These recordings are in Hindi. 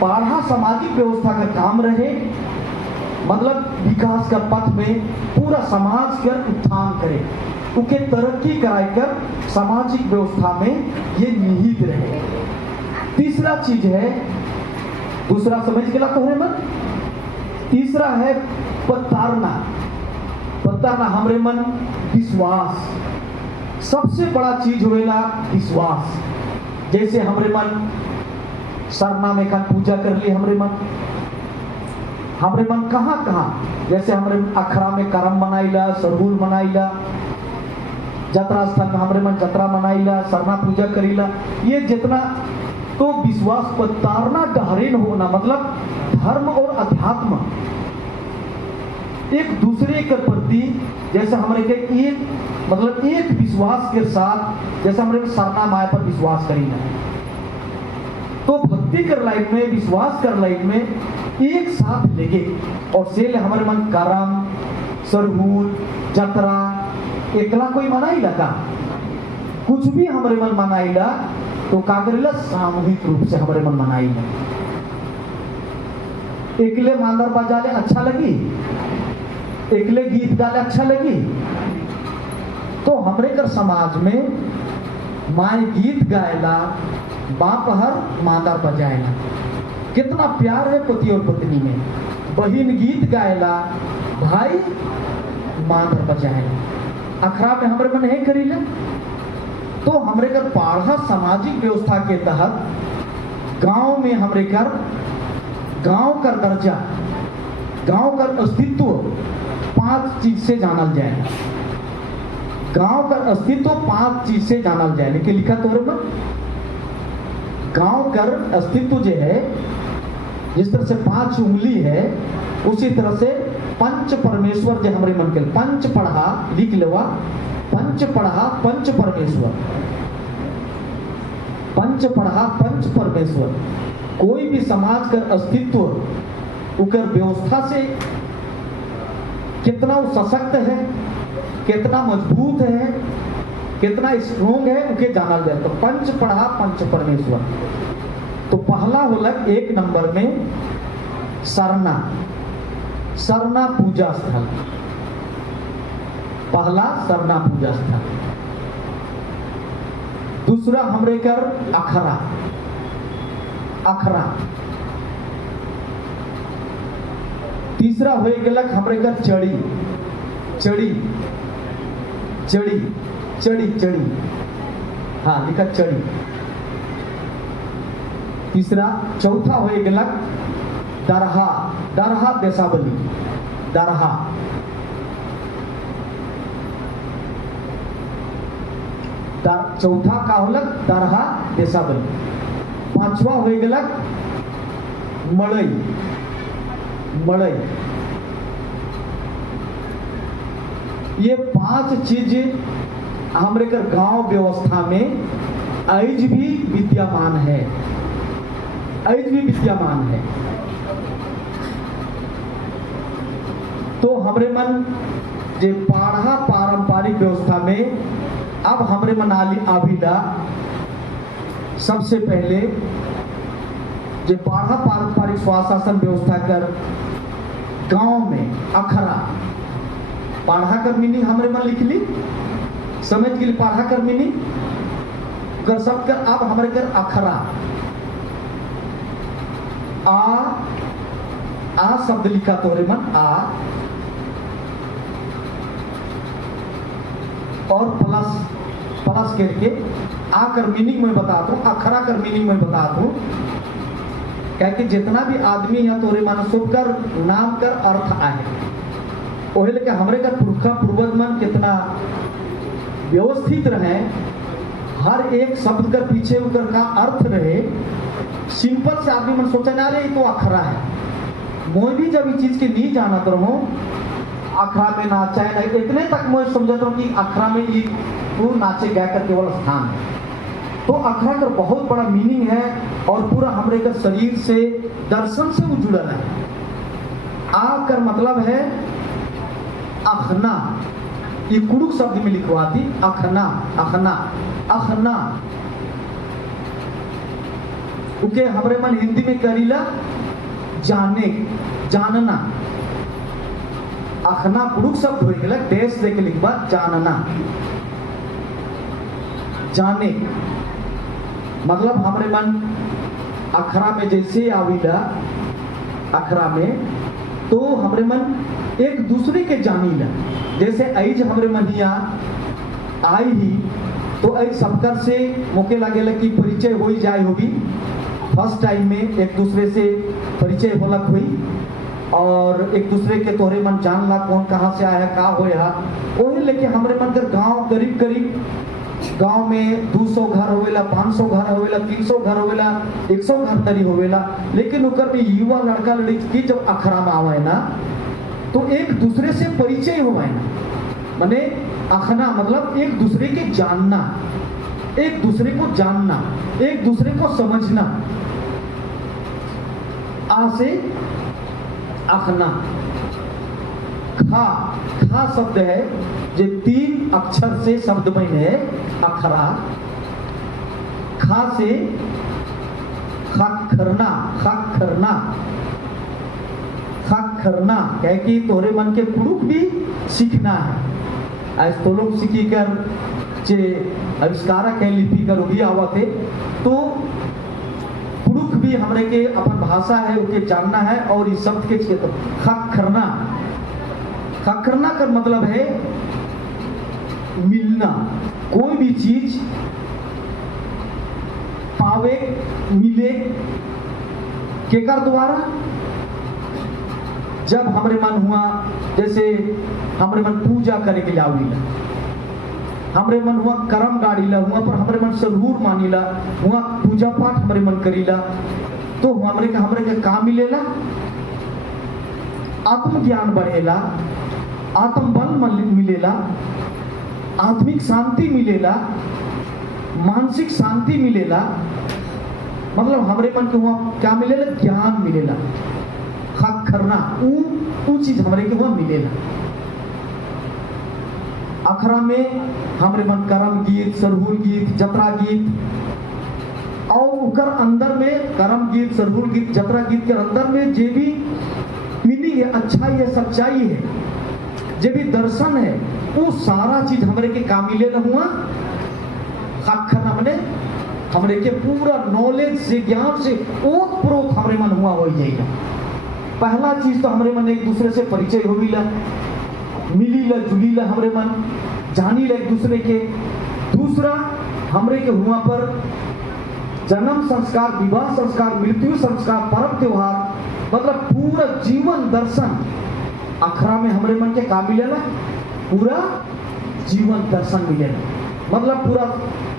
पाढ़ा सामाजिक व्यवस्था का काम रहे, मतलब विकास का पथ में पूरा समाज का उत्थान करे, उनके तरक्की कराकर सामाजिक व्यवस्था में ये निहित रहे। तीसरा चीज है, दूसरा समझ के ला कहे मत, तीसरा है पतारना। पतारना हमरे मन विश्वास, सबसे बड़ा चीज होएला विश्वास। जैसे हमरे मन सरना में का पूजा कर ली, हमरे मन कहाँ कहाँ, जैसे हमरे अखरा में करम मनाइला, सरहुल मनाइला, जतरा स्थल में हमरे मन जतरा मनाइला, सरना पूजा करीला, ये जितना तो विश्वास पतारना डहरीन होना, मतलब धर्म और अध्यात्म एक दूसरे के प्रति, जैसे हमारे के एक मतलब एक विश्वास के साथ, जैसे हमारे सरना माया पर विश्वास करीना, तो भक्ति कर लाइफ में, विश्वास कर लाइफ में एक साथ लेके, और से हमारे मन करम, सरहुल, जतरा एकला कोई मनाइला का, कुछ भी हमारे मन मनाइला तो का करेला सामूहिक रूप से हमारे मन मनाइला। एकले मांदर बजाले अच्छा लगी, एकले गीत गाले अच्छा लगी, तो हमरे कर समाज में माए गीत गायला, बाप हर मांदर बजाएला, कितना प्यार है पति और पत्नी में, बहिन गीत गायला, भाई मांदर बजाएला, अखरा में हमरे मन नहीं करीले। तो हमरे कर पाढ़ा सामाजिक व्यवस्था के तहत गांव में हमरे कर गांव का दर्जा, गांव का अस्तित्व 5 चीज से जानल जाए। गांव का अस्तित्व 5 चीज से जानल जाए, लेकिन लिखा तो में गांव का अस्तित्व जो है, जिस तरह से 5 उंगली है, उसी तरह से पंच परमेश्वर जो हमारे मन के पंच पढ़ा लिख लेवा, पंच पढ़ा पंच परमेश्वर, पंच पढ़ा पंच परमेश्वर। कोई भी समाज का अस्तित्व उकर व्यवस्था से कितना सशक्त है, कितना मजबूत है, कितना स्ट्रोंग है, उके जाना जाए। तो पंच पढ़ा पंच परमेश्वर। तो पहला होला 1 नंबर में सरना, सरना पूजा स्थल, पहला सरना पूजा स्थल। दूसरा हमरे कर अखरा, अखरा। तीसरा हो गलक हमरे कर चढ़ी, चढ़ी, चढ़ी, चढ़ी, चढ़ी, हाँ लिखा चढ़ी। तीसरा, चौथा हो गलक दरहा, दरहा देसावली, दरहा। चौथा का होलक दरहा देसावली। पांचवा हो गलक मड़ई, मड़ई। ये 5 चीज हमरे कर गांव व्यवस्था में आज भी विद्यमान है, आज भी विद्यमान है। तो हमरे मन जे पाढ़ा पारंपरिक व्यवस्था में अब हमरे मन आविदा, सबसे पहले जो पाढ़ा पारंपरिक स्वाशासन व्यवस्था कर गांव में अखरा, पाढ़ा कर मीनिंग हमरे मन लिख ली, समझ के लिए पाढ़ा कर मीनिंग कर सब कर। अब हमरे कर अखरा, आ शब्द लिखा तोरे मन, आ और प्लस प्लस करके आ कर मीनिंग में बता दूं, अखरा कर मीनिंग में बता दूं। क्या कि जितना भी आदमी है तोरे मन सब कर नाम कर अर्थ आए, ओहे लेके हमरे कर पुरखा पूर्वज मन कितना व्यवस्थित रहे, हर एक शब्द कर पीछे उकर का अर्थ रहे। सिंपल से आदमी मन सोचे ना रे ये तो अखरा है, मैं भी जब ये चीज के नहीं जाना तो हूँ अखरा में नाचा है, इतने तक मैं समझता हूँ कि अखरा में ये वो नाचे गा कर केवल स्थान है। तो अखरा का बहुत बड़ा मीनिंग है और पूरा हमरे का शरीर से, दर्शन से वो जुड़ा है। आ कर मतलब है अखना, ये कुड़ुक शब्द में लिखवाती, अखना, अखना, अखना। उके हमरे मन हिंदी में करीला जाने, जानना। अखना पुरुष शब्द हो गया, देश देख लिखबा जानना, जाने मतलब हमरे मन अखरा में जैसे आविला, अखरा में तो हमरे मन एक दूसरे के जानीला। जैसे ऐज हमरे मन यहाँ आई ही तो ऐज सबकर से मौके लगेला कि परिचय हो ही जाए होगी। फर्स्ट टाइम में एक दूसरे से परिचय होलक हुई और एक दूसरे के तोहरे मन जान ला कौन कहाँ से आया का हो या वही लेके हमरे मन कर गांव करीब करीब गांव में 200 घर होवेला, 500 घर होवेला, 300 घर होवेला, 100 घर तरी होवेला। लेकिन उकर में युवा लड़का लड़की जब अखरा में आवे ना तो एक दूसरे से परिचय होवे ना, माने अखना मतलब एक दूसरे के जानना, एक दूसरे को जानना, एक दूसरे को समझना। आ से अखना। खा शब्द है जो 3 अक्षर से शब्द बने है अखरा। खा से खरना, खरना, खरना कह कि तोरे मन के पुरुष भी सीखना है। आज तो लोग सीखी कर चे आविष्कारक है, लिपि कर भी आवा थे तो पुरुष भी हमरे के अपन भाषा है उनके जानना है। और इस शब्द के क्षेत्र खरना, खरना का मतलब है मिलना। कोई भी चीज पावे मिले केकर द्वारा, जब हमरे मन हुआ जैसे हमरे मन पूजा करे के लावीला, हमरे मन हुआ कर्म गाड़ीला, हुआ पर हमरे मन सरूर मानीला, हुआ पूजा पाठ हमरे मन करीला तो हमरे के काम मिलेला, आत्मज्ञान बढ़ेला, आत्म बल मिलेला, आत्मिक शांति मिलेला, मानसिक शांति मिलेला। मतलब हमरे मन के हुआ क्या मिलेला, ज्ञान मिलेला। खरना ऊ चीज हमरे के हुआ मिलेला। अखरा में हमरे मन करम गीत, सरहुल गीत, जतरा गीत और उकर अंदर में करम गीत, सरहुल गीत, जतरा गीत के अंदर में जे भी मीनिंग है, अच्छाई है, सच्चाई है, जे भी दर्शन है, वो सारा चीज हमरे के काम मिले न हुआ। खरना मने हमरे के पूरा नॉलेज से, ज्ञान से ओत प्रोत हमरे मन हुआ हो जाएगा। पहला चीज तो हमरे मन एक दूसरे से परिचय होगीला, मिलीला, जुलीला, हमरे मन जानीला एक दूसरे के। दूसरा हमरे के हुआ पर जन्म संस्कार, विवाह संस्कार, मृत्यु संस्कार, पर्व त्योहार, मतलब पूरा जीवन दर्शन अखरा में हमरे मन के का मिलेला, पूरा जीवन दर्शन मिलेला। मतलब पूरा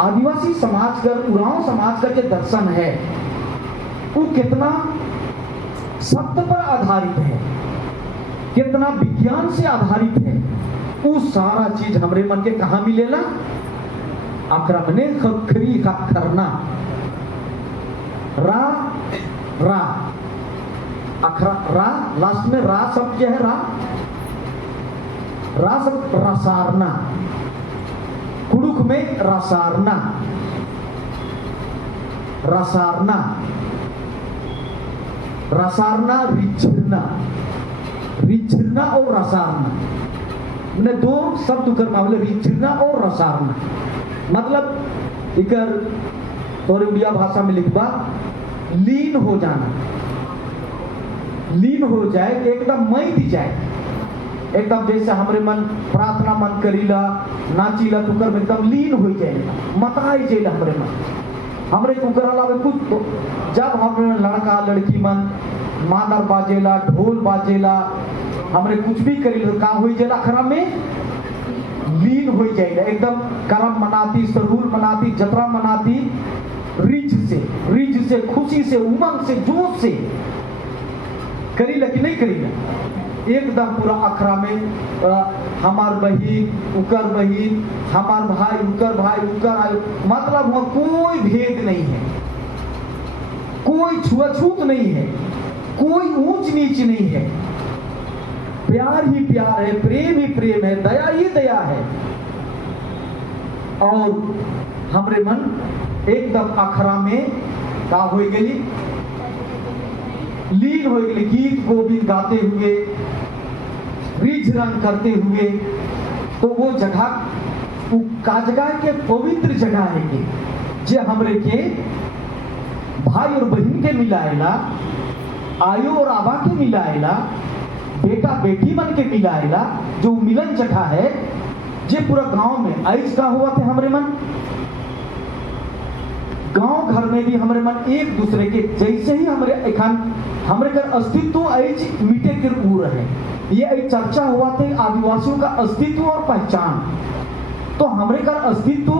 आदिवासी समाज का, उरांव समाज का जो दर्शन है वो कितना सत्य पर आधारित है, कितना विज्ञान से आधारित है, वो सारा चीज हमरे मन के कहा मिलेला, अखरा मने खरी खरना। रा रा अखरा रा, लास्ट में रा शब्द क्या है, रा शब्द रसारना, कुड़ुक में रसारना, रसारना, रसारना, रिझरना, रिझरना और रसारना, मैंने 2 शब्द कर मामले, रिझरना और रसारना। मतलब इकर तोरे उड़िया भाषा में लिखबा लीन हो जाना, लीन हो जाए, एकदम मई दी जाए, एकदम जैसे हमरे मन प्रार्थना मन करीला, नाचीला तो कर एकदम लीन हो जाएगा, मताई जाएगा हमरे मन। हमरे कुकर अलावे कुछ तो जब हमरे लड़का लड़की मन मादर बाजेला, ढोल बाजेला, हमरे कुछ भी करीला का हो जाएगा, अखरा में लीन हो जाएगा, एकदम करम मनाती, सरूल मनाती, जतरा मनाती, रिझ से, खुशी से, उमंग से, जोश से करीला कि नहीं करीला, एकदम पूरा अखरा में हमार बहिन, उकर बहिन, हमार भाई, उकर भाई, उकर आयु, मतलब वहां कोई भेद नहीं है, कोई छुआछूत नहीं है, कोई ऊंच नीच नहीं है, प्यार ही प्यार है, प्रेम ही प्रेम है, दया ही दया है। और हमरे मन एकदम अखरा में का हो गई, लीन हो गई गीत गोविंद गाते हुए, रिझ रंग करते हुए। तो वो जगह का जगह के पवित्र जगह है कि जे हमरे के भाई और बहन के मिलाएला, आयु और आबा के मिलाएला, बेटा बेटी मन के मिलाएला, जो मिलन जगह है जे पूरा गांव में ऐज का हुआ थे हमरे मन। गांव घर में भी हमरे मन एक दूसरे के जैसे ही हमरे कर अस्तित्व ऐज मिटे के ऊ रहे। ये एक चर्चा हुआ थे आदिवासियों का अस्तित्व और पहचान। तो हमरे का अस्तित्व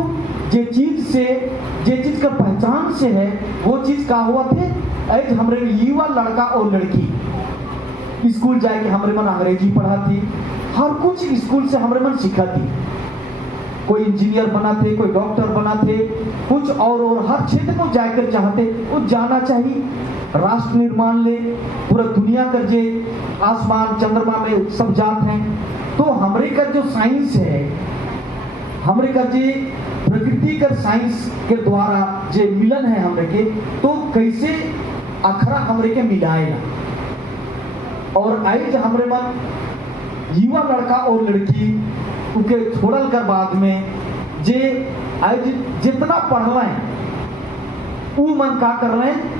जे चीज का पहचान से है, वो चीज का हुआ थे ऐज हमरे युवा लड़का और लड़की स्कूल जाके हमरे मन अंग्रेजी पढ़ा थी, हर कुछ स्कूल से हमरे मन सीखा थी। कोई इंजीनियर बना थे, कोई डॉक्टर बना थे, कुछ और हर क्षेत्र में जाकर चाहते वो जाना चाहिए। राष्ट्र निर्माण ले पूरा दुनिया कर जे आसमान चंद्रमा में सब जात हैं। तो हमरे का जो साइंस है, हमरे का जे प्रकृति कर साइंस के द्वारा जे मिलन है हमरे के, तो कैसे अखरा हमरे के मिलाएगा। और आज हमरे मन युवा लड़का और लड़की उनके छोड़ल कर बाद में जे आज जितना पढ़ रहे हैं वो मन का कर रहे हैं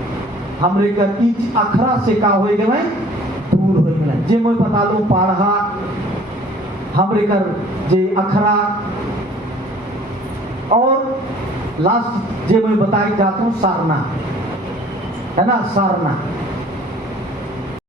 हमरे कर अखरा से का हो गए दूर हो गए। जे मैं बता लूं पढ़ा हमरे कर जे अखरा और लास्ट जे मैं बताई जाता हूँ सारना है ना, सारना